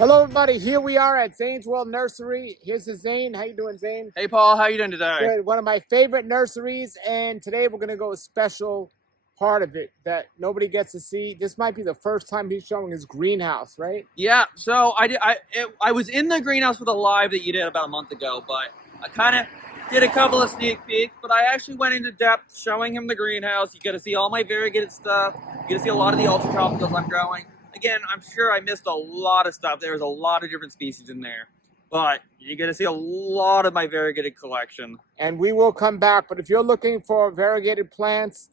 Hello, everybody. Here we are at Xain's World Nursery. Here's the Xain. How you doing, Xain? Hey, Paul. How you doing today? Good. One of my favorite nurseries, and today we're going to go a special part of it that nobody gets to see. This might be the first time he's showing his greenhouse, right? Yeah. So I was in the greenhouse with a live that you did about a month ago, but I kind of did a couple of sneak peeks. But I actually went into depth showing him the greenhouse. You get to see all my variegated stuff. You get to see a lot of the ultra tropicals I'm growing. Again, I'm sure I missed a lot of stuff. There's a lot of different species in there, but you get to see a lot of my variegated collection. And we will come back. But if you're looking for variegated plants,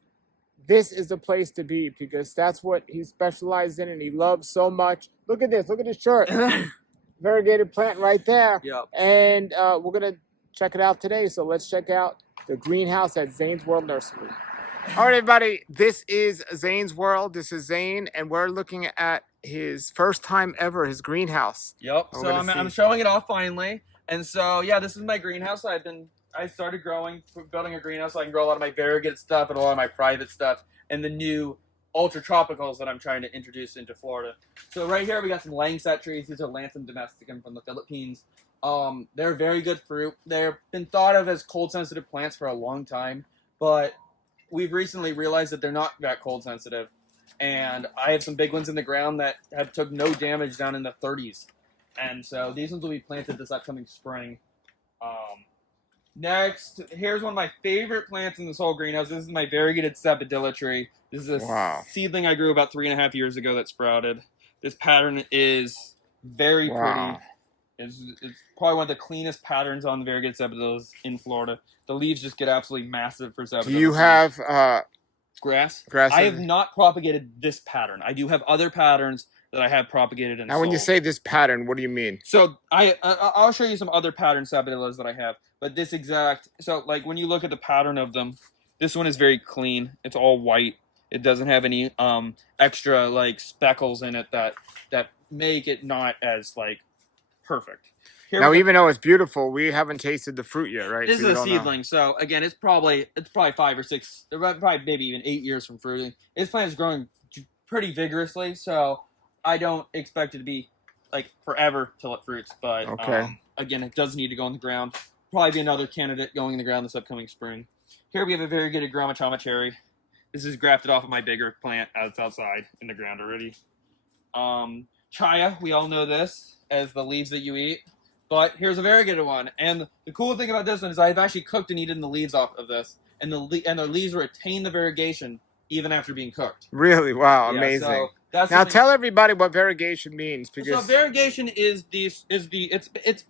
this is the place to be because that's what he specializes in and he loves so much. Look at this. Look at his shirt. Variegated plant right there. Yep. And we're going to check it out today. So let's check out the greenhouse at Xain's World Nursery. All right, everybody. This is Xain's World. This is Xain, and we're looking at his first time ever, his greenhouse. Yep. So I'm showing it off finally. And so, yeah, this is my greenhouse. I started building a greenhouse so I can grow a lot of my variegated stuff and a lot of my private stuff and the new ultra tropicals that I'm trying to introduce into Florida. So right here we got some Loxahatchee trees. These are Lanthum domesticum from the Philippines. They're very good fruit. They've been thought of as cold sensitive plants for a long time, but we've recently realized that they're not that cold sensitive. And I have some big ones in the ground that have took no damage down in the 30s. And so these ones will be planted this upcoming spring. Next, here's one of my favorite plants in this whole greenhouse. This is my variegated sapodilla tree. This is a seedling I grew about 3.5 years ago that sprouted. This pattern is very pretty. It's probably one of the cleanest patterns on the variegated sapodillas in Florida. The leaves just get absolutely massive for sapodillas. Do you have grass? Grass. I have not propagated this pattern. I do have other patterns that I have propagated and Now, when you say this pattern, what do you mean? So I'll show you some other pattern sapodillas that I have. But this exact, so like when you look at the pattern of them, this one is very clean. It's all white. It doesn't have any extra like speckles in it that make it not as like perfect. Now, even though it's beautiful, we haven't tasted the fruit yet, right? This is a seedling, so again, it's probably 5 or 6, probably maybe even 8 years from fruiting. This plant is growing pretty vigorously, so I don't expect it to be like forever till it fruits. But again, it does need to go in the ground. Probably be another candidate going in the ground this upcoming spring. Here we have a variegated Grafted cherry. This is grafted off of my bigger plant that's outside in the ground already. Chaya, we all know this as the leaves that you eat. But here's a variegated one. And the cool thing about this one is I've actually cooked and eaten the leaves off of this. And the leaves retain the variegation even after being cooked. Really? Wow, yeah, amazing. So now tell everybody what variegation means. Because so variegation is it's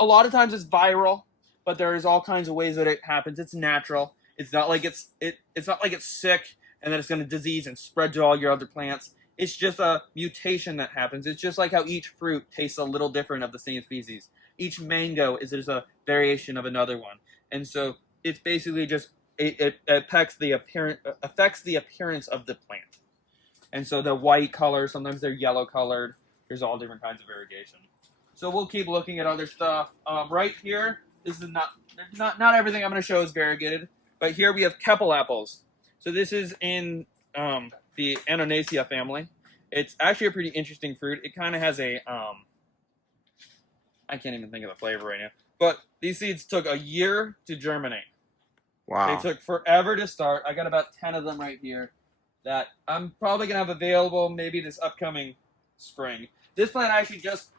a lot of times it's viral, but there's all kinds of ways that it happens. It's natural. It's not like it's not like it's sick and then it's going to disease and spread to all your other plants. It's just a mutation that happens. It's just like how each fruit tastes a little different of the same species. Each mango is a variation of another one. And so it's basically just, it affects the appearance of the plant. And so the white color, sometimes they're yellow colored. There's all different kinds of variegation. So we'll keep looking at other stuff. Right here, this is not everything I'm going to show is variegated. But here we have Keppel apples. So this is in the Annonacea family. It's actually a pretty interesting fruit. It kind of has a, I can't even think of the flavor right now. But these seeds took a year to germinate. Wow. They took forever to start. I got about 10 of them right here that I'm probably going to have available maybe this upcoming spring. This plant I actually just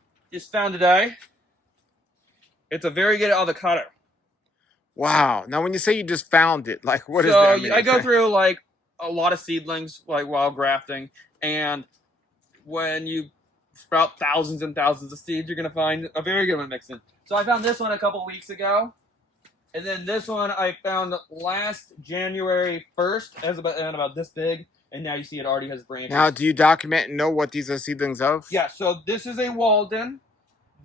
found today. It's a variegated avocado. Wow. Now, when you say you just found it, like what does that mean? So I go through like a lot of seedlings like while grafting, and when you sprout thousands and thousands of seeds, you're going to find a very good one mixed in. So I found this one a couple of weeks ago, and then this one I found last January 1st. It was about this big, and now you see it already has branches. Now, do you document and know what these are seedlings of? Yeah, so this is a Walden.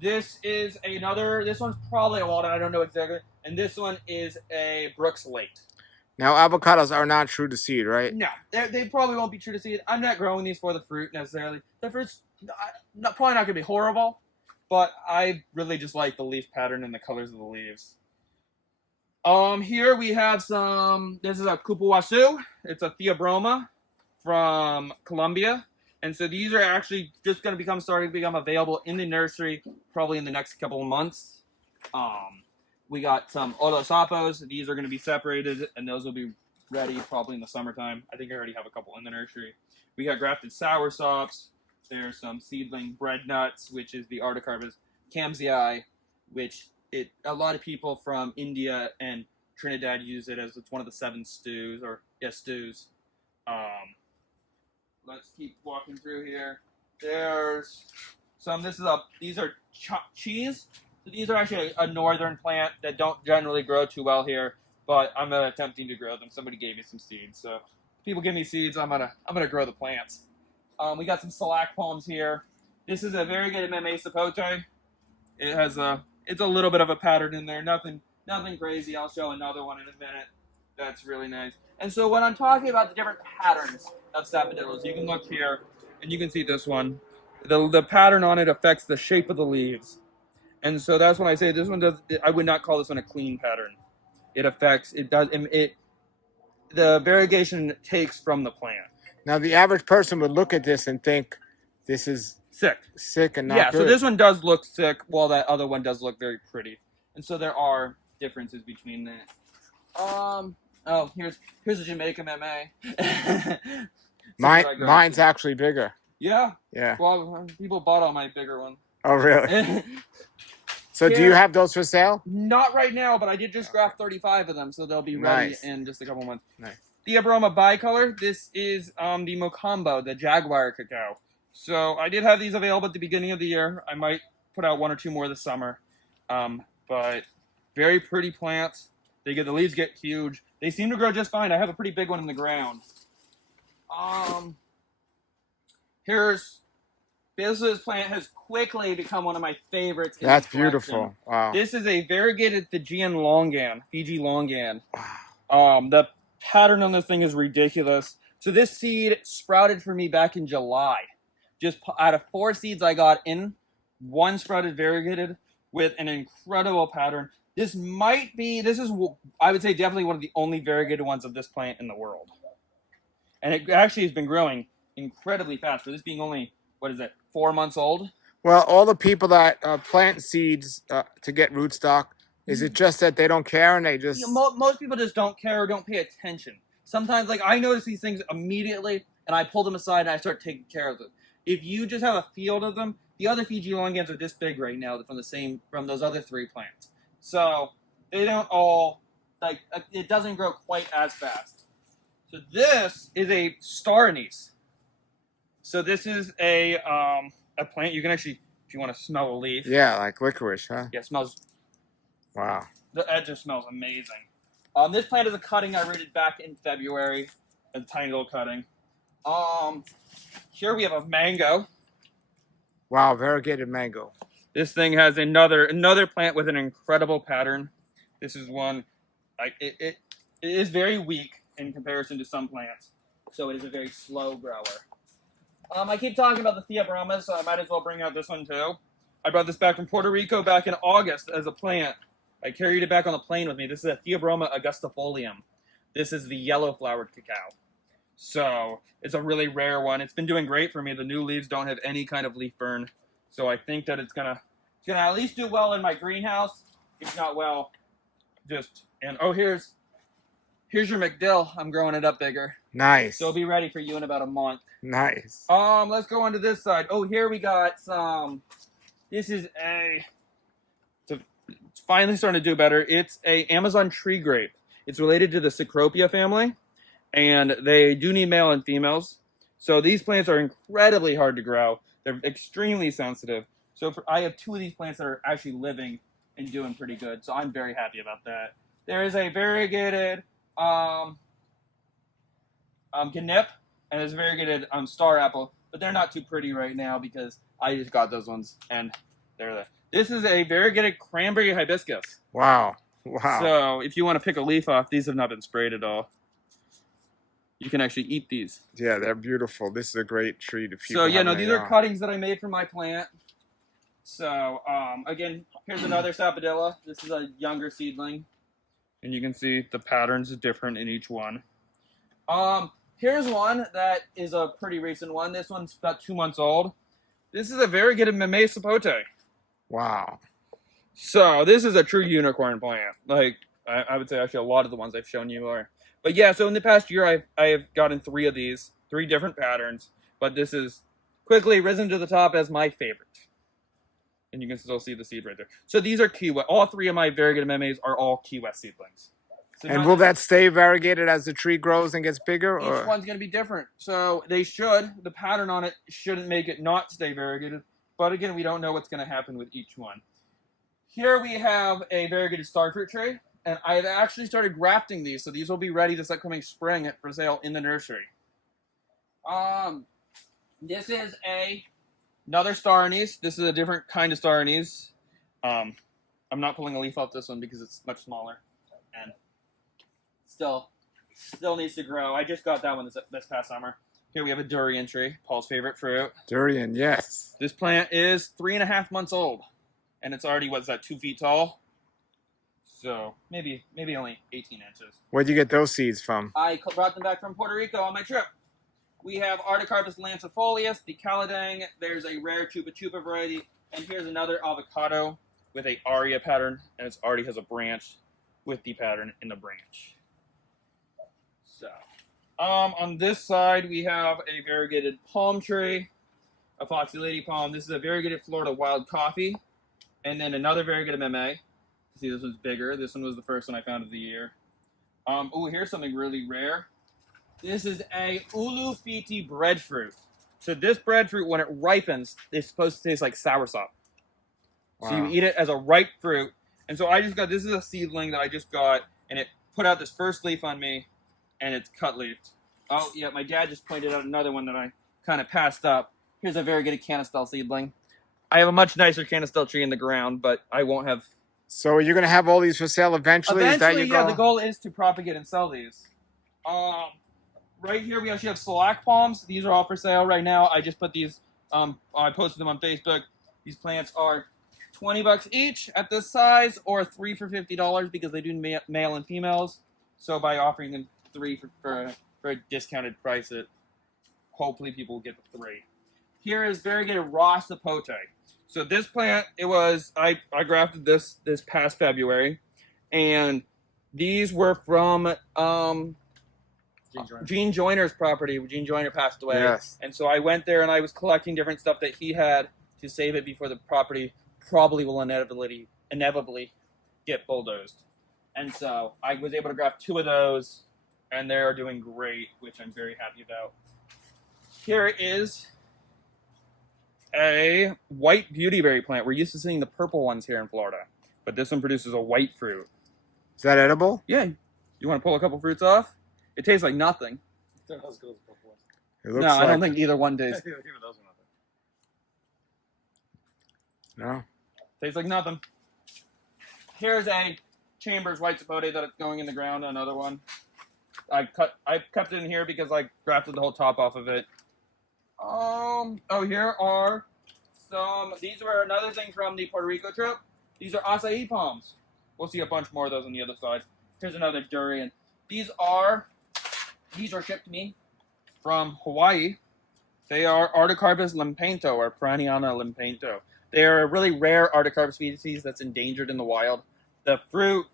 This is another, this one's probably a Walden, I don't know exactly. And this one is a Brooks Late. Now, avocados are not true to seed, right? No, they probably won't be true to seed. I'm not growing these for the fruit necessarily. The fruit's probably not going to be horrible, but I really just like the leaf pattern and the colors of the leaves. Here we have some, this is a Kupuwasu. It's a Theobroma from Colombia. And so these are actually just going to starting to become available in the nursery probably in the next couple of months. We got some Olosapos. These are going to be separated, and those will be ready probably in the summertime. I think I already have a couple in the nursery. We got grafted sour sops. There's some seedling bread nuts, which is the Artocarpus camzii, which a lot of people from India and Trinidad use it as it's one of the 7 stews, stews. Let's keep walking through here. There's some. These are cheese. So these are actually a northern plant that don't generally grow too well here, but I'm attempting to grow them. Somebody gave me some seeds, so if people give me seeds, I'm gonna grow the plants. We got some Salac palms here. This is a variegated meme sapote. It's a little bit of a pattern in there. Nothing crazy. I'll show another one in a minute. That's really nice. And so when I'm talking about the different patterns of sapodillos, you can look here and you can see this one. The pattern on it affects the shape of the leaves. And so that's when I say this one I would not call this one a clean pattern. The variegation takes from the plant. Now, the average person would look at this and think this is sick and not good. So this one does look sick, while that other one does look very pretty. And so there are differences between that. Oh, here's a Jamaica meme. Mine's actually bigger. Yeah? Yeah. Well, people bought all my bigger one. Oh, really? So do you have those for sale? Not right now, but I did just graft 35 of them, so they'll be ready in just a couple months. Nice. Theobroma bicolor. This is the Mocambo, the Jaguar cacao. So I did have these available at the beginning of the year. I might put out 1 or 2 more this summer. But very pretty plants. The leaves get huge. They seem to grow just fine. I have a pretty big one in the ground. This plant has quickly become one of my favorites. That's beautiful. Wow. This is a variegated Fijian longan, Fiji longan. The pattern on this thing is ridiculous. So this seed sprouted for me back in July. Just out of 4 seeds I got in, 1 sprouted variegated with an incredible pattern. This is, I would say, definitely one of the only variegated ones of this plant in the world. And it actually has been growing incredibly fast for this being only, 4 months old? Well, all the people that plant seeds to get rootstock, is it just that they don't care and they just... Most people just don't care or don't pay attention. Sometimes, I notice these things immediately, and I pull them aside and I start taking care of them. If you just have a field of them, the other Fiji longans are this big right now from those other 3 plants. So they don't all, it doesn't grow quite as fast. So this is a star anise. So this is a plant you can actually, if you want to smell a leaf. Yeah, like licorice, huh? Yeah, it smells. Wow. It just smells amazing. This plant is a cutting I rooted back in February. A tiny little cutting. Here we have a mango. Wow, variegated mango. This thing has another plant with an incredible pattern. This is one, it is very weak in comparison to some plants. So it is a very slow grower. I keep talking about the Theobroma, so I might as well bring out this one too. I brought this back from Puerto Rico back in August as a plant. I carried it back on the plane with me. This is a Theobroma augustifolium. This is the yellow-flowered cacao. So it's a really rare one. It's been doing great for me. The new leaves don't have any kind of leaf burn. So I think that it's gonna at least do well in my greenhouse. If not well, here's your McDill. I'm growing it up bigger. Nice. So it'll be ready for you in about a month. Nice. Let's go on to this side. Oh, here we got some. This is it's finally starting to do better. It's a Amazon tree grape. It's related to the Cecropia family, and they do need male and females. So these plants are incredibly hard to grow. They're extremely sensitive. So I have 2 of these plants that are actually living and doing pretty good. So I'm very happy about that. There is a variegated Gnip, and there's a variegated star apple, but they're not too pretty right now because I just got those ones, and they're there. This is a variegated cranberry hibiscus. Wow. Wow. So if you want to pick a leaf off, these have not been sprayed at all. You can actually eat these. Yeah, they're beautiful. This is a great tree to people. So yeah, no, these are cuttings that I made from my plant. So again, here's another sapodilla. This is a younger seedling, and you can see the patterns are different in each one. Here's one that is a pretty recent one. This one's about 2 months old. This is a variegated Meme sapote. Wow. So this is a true unicorn plant. Like I would say, actually, a lot of the ones I've shown you are. But yeah, so in the past year, I have gotten 3 of these, 3 different patterns. But this is quickly risen to the top as my favorite. And you can still see the seed right there. So these are Key West. All 3 of my variegated memes are all Key West seedlings. So And will that stay variegated as the tree grows and gets bigger? Each one's going to be different. So they should. The pattern on it shouldn't make it not stay variegated. But again, we don't know what's going to happen with each one. Here we have a variegated starfruit tree. And I've actually started grafting these. So these will be ready this upcoming spring for sale in the nursery. This is another star anise. This is a different kind of star anise. I'm not pulling a leaf off this one because it's much smaller. And still needs to grow. I just got that one this past summer. Here we have a durian tree, Paul's favorite fruit. Durian, yes. This plant is 3.5 months old, and it's already, what's that, 2 feet tall? So maybe only 18 inches. Where'd you get those seeds from? I brought them back from Puerto Rico on my trip. We have Articarpus lancifolius, the Caladang. There's a rare Chupa Chupa variety, and here's another avocado with a aria pattern, and it already has a branch with the pattern in the branch. So, on this side, we have a variegated palm tree, a Foxy Lady palm. This is a variegated Florida wild coffee, and then another variegated meme. See, this one's bigger. This one was the first one I found of the year. Oh, here's something really rare. This is a Ulu Fiti breadfruit. So this breadfruit, when it ripens, is supposed to taste like soursop. Wow. So you eat it as a ripe fruit. And so I just got, this is a seedling that I just got, and it put out this first leaf on me, and it's cut-leafed. Oh, yeah, my dad just pointed out another one that I kind of passed up. Here's a variegated canistel seedling. I have a much nicer canistel tree in the ground, but I won't have... So you're going to have all these for sale eventually? Eventually, Is that the goal is to propagate and sell these. Right here, we actually have Slack palms. These are all for sale right now. I just put these, I posted them on Facebook. These plants are $20 each at this size, or 3 for $50 because they do male and females. So by offering them 3 for a discounted price, hopefully people will get the 3. Here is variegated raw sapote. So this plant, I grafted this past February, and these were from Gene Joiner's property. Gene Joiner passed away. Yes. And so I went there and I was collecting different stuff that he had to save it before the property probably will inevitably get bulldozed. And so I was able to graft 2 of those, and they're doing great, which I'm very happy about. Here is a white beautyberry plant. We're used to seeing the purple ones here in Florida, but this one produces a white fruit. Is that edible? Yeah. You want to pull a couple fruits off? It tastes like nothing. It looks no, I don't think either one tastes. No. Tastes like nothing. Here's a Chambers white sapote that it's going in the ground. Another one. I kept it in here because I grafted the whole top off of it. Oh, here are some. These were another thing from the Puerto Rico trip. These are acai palms. We'll see a bunch more of those on the other side. Here's another durian. These are shipped to me from Hawaii. They are Articarpus limpento, or Praniana limpento. They are a really rare Articarp species that's endangered in the wild. The fruit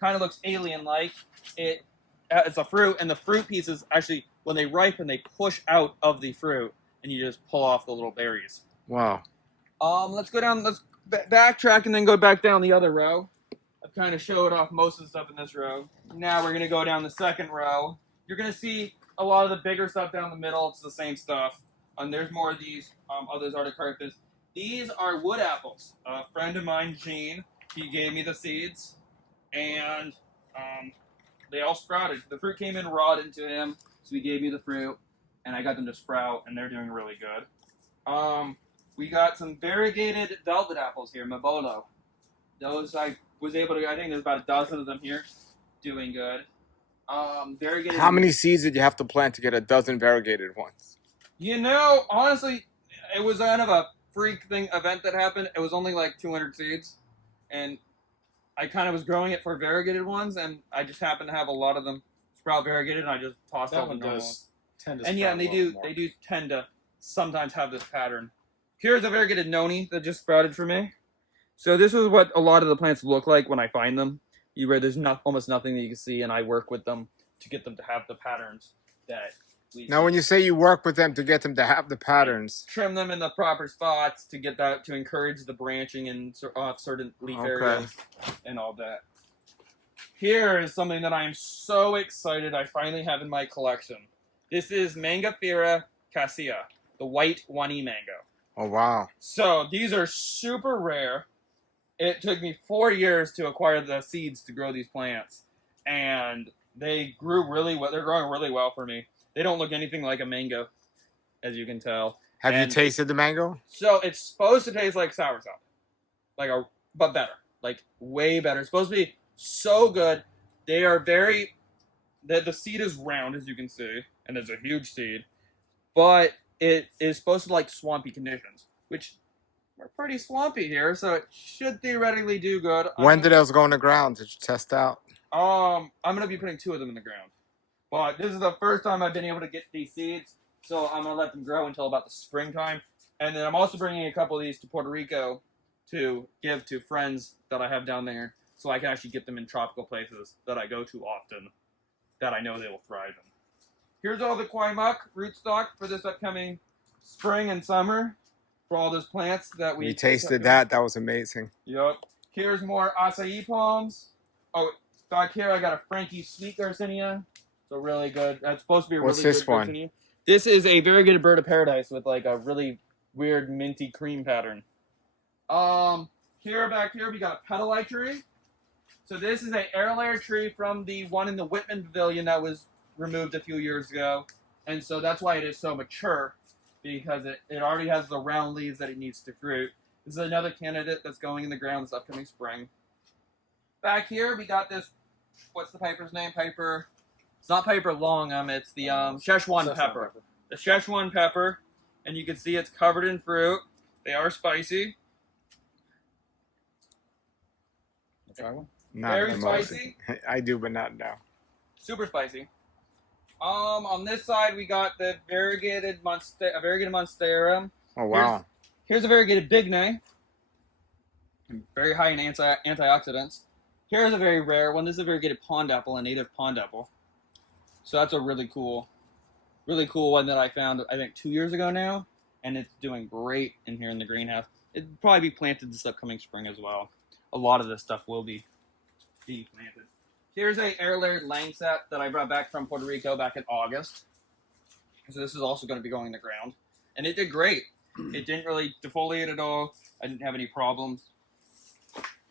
kind of looks alien-like. It's a fruit, and the fruit pieces actually, when they ripen, they push out of the fruit, and you just pull off the little berries. Wow. Let's go down. Let's backtrack and then go back down the other row. I've kind of showed off most of the stuff in this row. Now we're going to go down the second row. You're going to see a lot of the bigger stuff down the middle. It's the same stuff. And there's more of these others Articarpus. These are wood apples. A friend of mine, Xain, he gave me the seeds, and they all sprouted. The fruit came in raw into him, so he gave me the fruit, and I got them to sprout, and they're doing really good. We got some variegated velvet apples here, Mabolo. Those I was able to, I think there's about a dozen of them here, doing good. Variegated. How many seeds did you have to plant to get a dozen variegated ones? You know, honestly, it was kind of a freak event that happened. It was only like 200 seeds, and I kind of was growing it for variegated ones, and I just happened to have a lot of them sprout variegated, and I just tossed all the normal ones. Tend to And yeah, sprout and a little more. they do tend to sometimes have this pattern. Here's a variegated noni that just sprouted for me. So this is what a lot of the plants look like when I find them. There's almost nothing that you can see, and I work with them to get them to have the patterns that we Now, see. when you say you work with them to get them to have the patterns, Trim them in the proper spots to get that, to encourage the branching in certain leaf areas and all that. Here is something that I am so excited I finally have in my collection. This is Mangifera cassia, the white Wani mango. oh wow. So these are super rare. It took me 4 years to acquire the seeds to grow these plants, and they grew really well. They're growing really well for me. They don't look anything like a mango, as you can tell. Have you And tasted the mango? So it's supposed to taste like soursop, but better, like way better. It's supposed to be so good. They are the seed is round, as you can see, and it's a huge seed, but it is supposed to like swampy conditions, which we're pretty swampy here, so it should theoretically do good. When did those go in the ground? Did you test out? I'm gonna be putting 2 of them in the ground, but this is the first time I've been able to get these seeds, so I'm gonna let them grow until about the springtime, and then I'm also bringing a couple of these to Puerto Rico to give to friends that I have down there, so I can actually get them in tropical places that I go to often, that I know they will thrive in. Here's all the Kwaimak rootstock for this upcoming spring and summer. For all those plants that we tasted that. That was amazing. Yep. Here's more acai palms. Oh, back here I got a Frankie sweet garcinia. So really good. That's supposed to be a What's really this good one? garcinia. This is a variegated bird of paradise with like a really weird minty cream pattern. Back here we got a petalite tree. So this is a air layer tree from the one in the Whitman Pavilion that was removed a few years ago. And so that's why it is so mature, because it already has the round leaves that it needs to fruit. This is another candidate that's going in the ground this upcoming spring. Back here, we got this, what's the piper's name? Piper, it's not Piper Longum, it's the Szechuan pepper. The Szechuan pepper, and you can see it's covered in fruit. They are spicy. Try one? Not Very the most. spicy. I do, but not now. Super spicy. On this side, we got the variegated monstera. Oh wow. Here's a variegated bignay. Very high in antioxidants. Here's a very rare one. This is a variegated pond apple, a native pond apple. So that's a really cool one that I found, I think, 2 years ago now. And it's doing great in here in the greenhouse. It'd probably be planted this upcoming spring as well. A lot of this stuff will be planted. Here's a air-layered langsat that I brought back from Puerto Rico back in August. So this is also going to be going in the ground. And it did great. It didn't really defoliate at all. I didn't have any problems.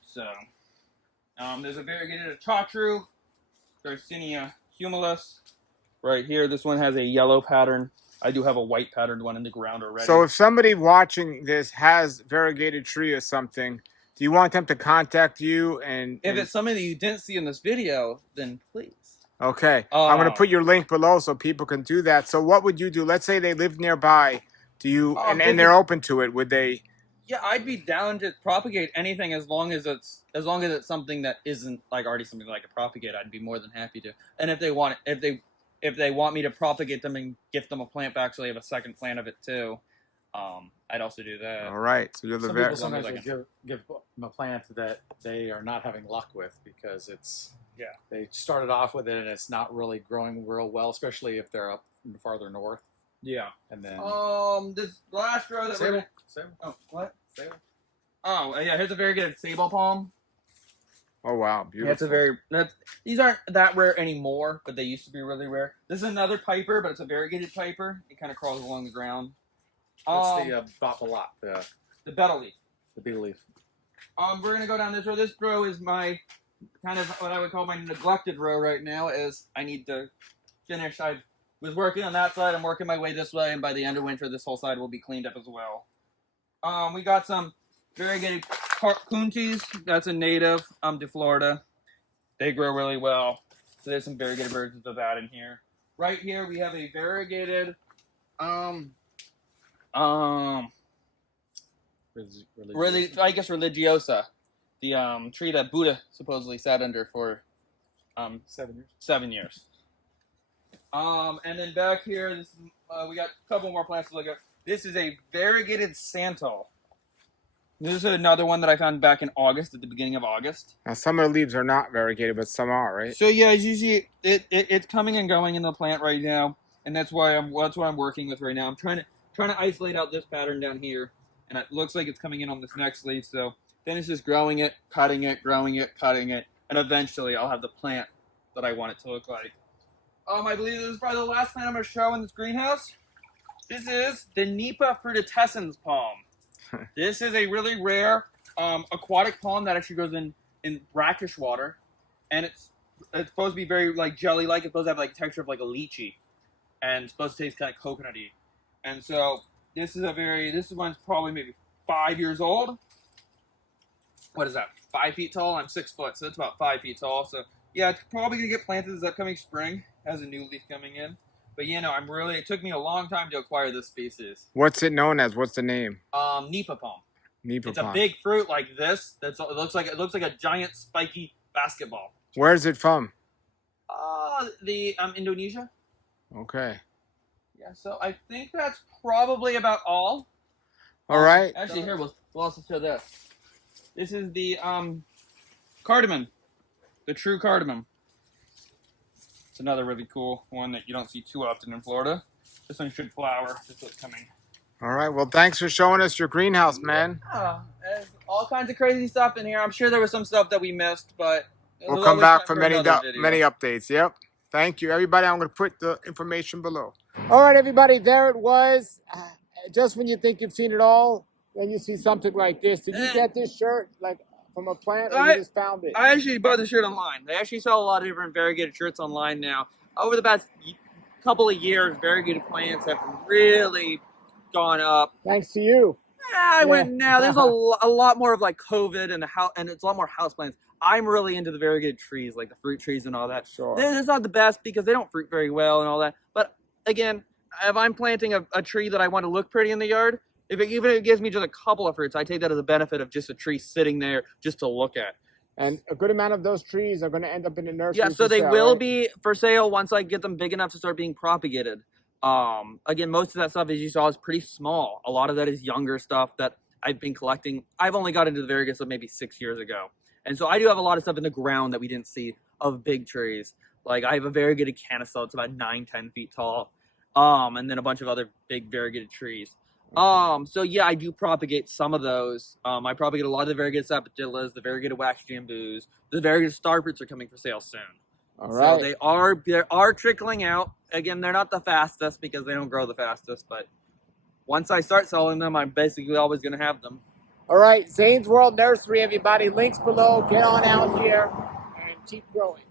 So, there's a variegated Chatru, Garcinia humilis. Right here, this one has a yellow pattern. I do have a white patterned one in the ground already. So if somebody watching this has variegated tree or something, do you want them to contact you? And if it's something that you didn't see in this video, then please. okay, I'm going to put your link below so people can do that. So what would you do? Let's say they live nearby. Do you and they're open to it? Would they? Yeah, I'd be down to propagate anything as long as it's something that isn't like already something like a propagate. I'd be more than happy to. And if they want me to propagate them and gift them a plant back, so they have a second plant of it too, I'd also do that. All right. So you're the Some people best. sometimes will give them a plant that they are not having luck with because they started off with it and it's not really growing real well, especially if they're up farther north. Yeah. And then this last row that Sable. oh, what? Sable. Oh, yeah, here's a variegated sable palm. Oh wow, beautiful. Yeah, it's a these aren't that rare anymore, but they used to be really rare. This is another piper, but it's a variegated piper. It kind of crawls along the ground. That's the bapalat, the betel leaf. the beetle leaf. We're gonna go down this row. This row is my kind of what I would call my neglected row right now. Is I need to finish. I was working on that side. I'm working my way this way, and by the end of winter, this whole side will be cleaned up as well. We got some variegated kuntis. That's a native to Florida. They grow really well. So there's some variegated versions of that in here. Right here we have a variegated religiosa, the tree that Buddha supposedly sat under for 7 years. 7 years. And then back here, this we got a couple more plants to look at. This is a variegated santal. This is another one that I found back in August, at the beginning of August. Now, some of the leaves are not variegated, but some are, right? So yeah, as you see, it's coming and going in the plant right now, and that's what I'm working with right now. I'm trying to isolate out this pattern down here, and it looks like it's coming in on this next leaf. So then it's just growing it, growing it, cutting it, and eventually I'll have the plant that I want it to look like. I believe this is probably the last plant I'm going to show in this greenhouse. This is the Nipa frutescens palm. This is a really rare aquatic palm that actually grows in brackish water, and it's supposed to be very like jelly-like. It's supposed to have like texture of like a lychee, and it's supposed to taste kind of coconutty. And so this one's probably maybe 5 years old. What is that? 5 feet tall. I'm 6 foot, so it's about 5 feet tall. So yeah, it's probably gonna get planted this upcoming spring. It has a new leaf coming in. But you know, it took me a long time to acquire this species. What's it known as? What's the name? Nipa palm. Nipa It's palm. a big fruit like this. It looks like a giant spiky basketball. Where's it from? Indonesia. Okay. Yeah, so I think that's probably about all. All right. Actually, here we'll also show this. This is the cardamom, the true cardamom. It's another really cool one that you don't see too often in Florida. This one should flower. This is coming. All right. Well, thanks for showing us your greenhouse, man. There's all kinds of crazy stuff in here. I'm sure there was some stuff that we missed, but We'll come back for many updates. Yep. Thank you, everybody. I'm going to put the information below. All right, everybody. There it was. Just when you think you've seen it all, then you see something like this. Did you get this shirt like from a plant, or you just found it? I actually bought the shirt online. They actually sell a lot of different variegated shirts online now. Over the past couple of years, variegated plants have really gone up. Thanks to you. I went now. There's a lot more of like COVID and it's a lot more house plants. I'm really into the variegated trees, like the fruit trees and all that. Sure. It's not the best because they don't fruit very well and all that. But again, if I'm planting a tree that I want to look pretty in the yard, even if it gives me just a couple of fruits, I take that as a benefit of just a tree sitting there just to look at. And a good amount of those trees are going to end up in the nursery. Yeah, so they will be for sale once I get them big enough to start being propagated. Again, most of that stuff, as you saw, is pretty small. A lot of that is younger stuff that I've been collecting. I've only got into the variegated stuff maybe 6 years ago. And so I do have a lot of stuff in the ground that we didn't see of big trees. Like I have a variegated canistel. It's about 9-10 feet tall. And then a bunch of other big variegated trees. So yeah, I do propagate some of those. I propagate a lot of the variegated sapodillas, the variegated wax jambus. The variegated star fruits are coming for sale soon. All right. So they are trickling out. Again, they're not the fastest because they don't grow the fastest, but once I start selling them, I'm basically always going to have them. All right, Xain's World Nursery, everybody. Links below. Get on out here and keep growing.